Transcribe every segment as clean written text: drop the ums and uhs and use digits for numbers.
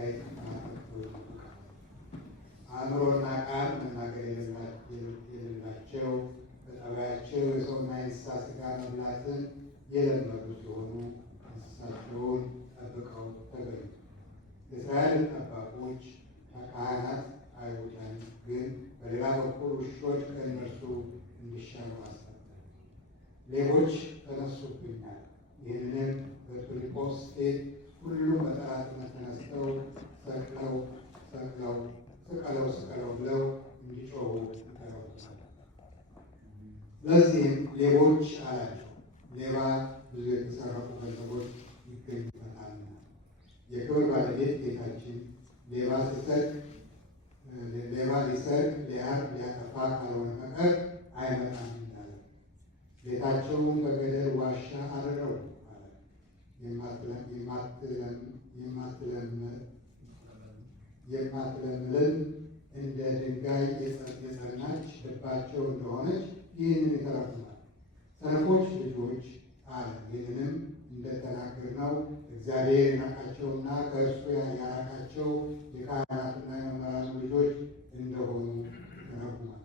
እንዳይጠፋ አእምሮና ቃል መናገር የሌላቸው በጠባያቸው የሰውና የእንስሳ ሥጋ መብላትን የለመዱ ሲሆኑ እንስሳቸውን ጠብቀው ተገኙ። የእስራኤል ጠባቆች ካህናት አይሁዳን ግን በሌላ በኩል ውሾች ከእነርሱ እንዲሻሉ አስፈለጉ። ሌቦች ተነሱብኛል። ይህንን በፊልጶስ ፊት ሁሉም በጠላትነት ተነስተው ስቀለው ብለው እንዲጮሁ ይጠሩታል። ስለዚህም ሌቦች አላቸው፣ ሌባ ብዙ የተሰረቁ ገንዘቦች ይገኙበታልና የክብር ባለቤት ጌታችን ሌባ ሊሰርቅ ሊያርድ ሊያጠፋ ካልሆነ በቀር አይመጣም እንዳለ ቤታቸውን በገደል ዋሻ አደረጉ አለ። የማትለምልን እንደ ድንጋይ የጸናች ልባቸው እንደሆነች ይህንን ይተረጉማል። ሰነፎች ልጆች አለ። ይህንንም እንደተናገርነው እግዚአብሔር የናቃቸውና ከእርሱ ያራቃቸው የካህናትና የመምህራኑ ልጆች እንደሆኑ ይተረጉማል።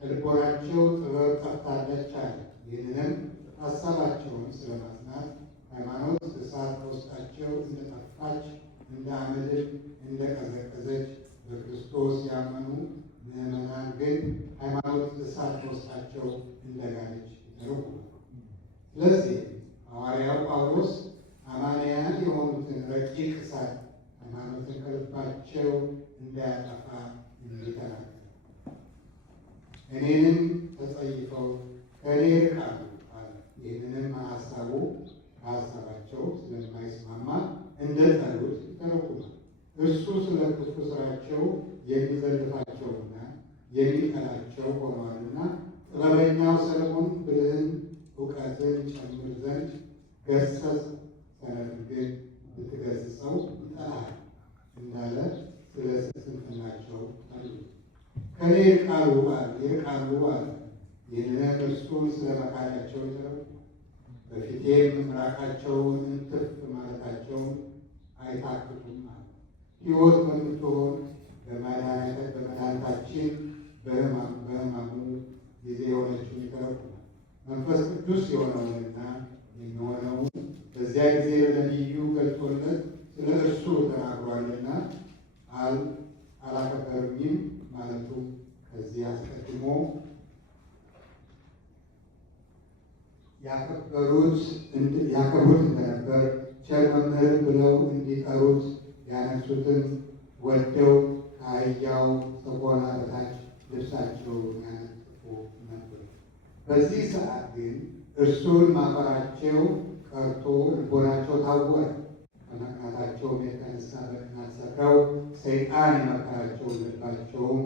ከልቦናቸው ጥበብ ጠፍታለች አለ። ይህንንም ሀሳባቸውን ስለማጽናት ሃይማኖት እሳት በውስጣቸው እንደጠፋች እንደ አመድም እንደቀዘቀዘች በክርስቶስ ያመኑ ምዕመናን ግን ሃይማኖት እሳት በውስጣቸው እንደጋለች ይተረጉማል። ስለዚህ ሐዋርያው ጳውሎስ አማንያን የሆኑትን ረቂቅ እሳት ሃይማኖትን ከልባቸው እንዳያጠፋ እንዲተናገር እኔንም ተጸይፈው ከእኔ ይርቃሉ አለ። ይህንንም ከሀሳባቸው ስለማይስማማ እንደ ጠሉት ይተረጉማል። እርሱ ስለ ክፉ ስራቸው የሚዘልፋቸውና የሚጠላቸው ሆነዋልና ጥበበኛው ሰለሞን ብልህን እውቀትን ጨምር ዘንድ ገሰጽ፣ ሰነፍ ግን ብትገስጸው ይጠላል እንዳለ ስለ ስንፍናቸው ጠሉ። ከእኔ ይርቃሉ አለ። ይህንን እርሱን ስለ መካዳቸው ይተረጉማል። በፊቴም ምራቃቸውን እንትፍ ማለታቸውን አይታክቱም አለ። ሕይወት በምትሆን በመድኃኒታችን በሕማሙ ጊዜ የሆነችውን ይተረጉማል። መንፈስ ቅዱስ የሆነውንና የሚሆነውን በዚያ ጊዜ በነቢዩ ገልጦለት ስለ እርሱ ተናግሯልና አላከበሩኝም ማለቱ ከዚህ አስቀድሞ ያከብሩት እንደነበር ቸር መምህር ብለው እንዲጠሩት ያነሱትን ወደው ከአህያው ሰኮና በታች ልብሳቸውን ያነጥፉ ነበር። በዚህ ሰዓት ግን እርሱን ማፈራቸው ቀርቶ ልቦናቸው ታወረ። ከመቅናታቸውም የተነሳ በቅናት ሰክረው ሰይጣን የመከራቸው ልባቸውም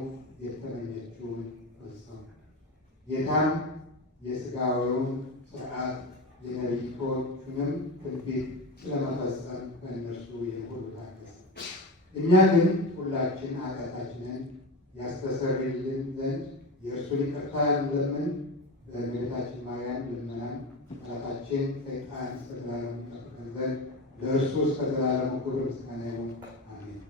የተመኘችውን ፈጸሙ። ጌታም የሥጋዊውን ሥርዓት የነቢያቶቹንም ትንቢት ስለመፈጸም ከእነርሱ ይህን ሁሉ ታገሰ። እኛ ግን ሁላችን ኃጢአታችንን ያስተሰርይልን ዘንድ የእርሱን ይቅርታ እንለምን። በእመቤታችን ማርያም ልመናን ጠላታችን ሰይጣን እስከ ዘላለሙ ይጠብቀን ዘንድ ለእርሱ እስከ ዘላለሙ ክብር ምስጋና ይሁን፣ አሜን።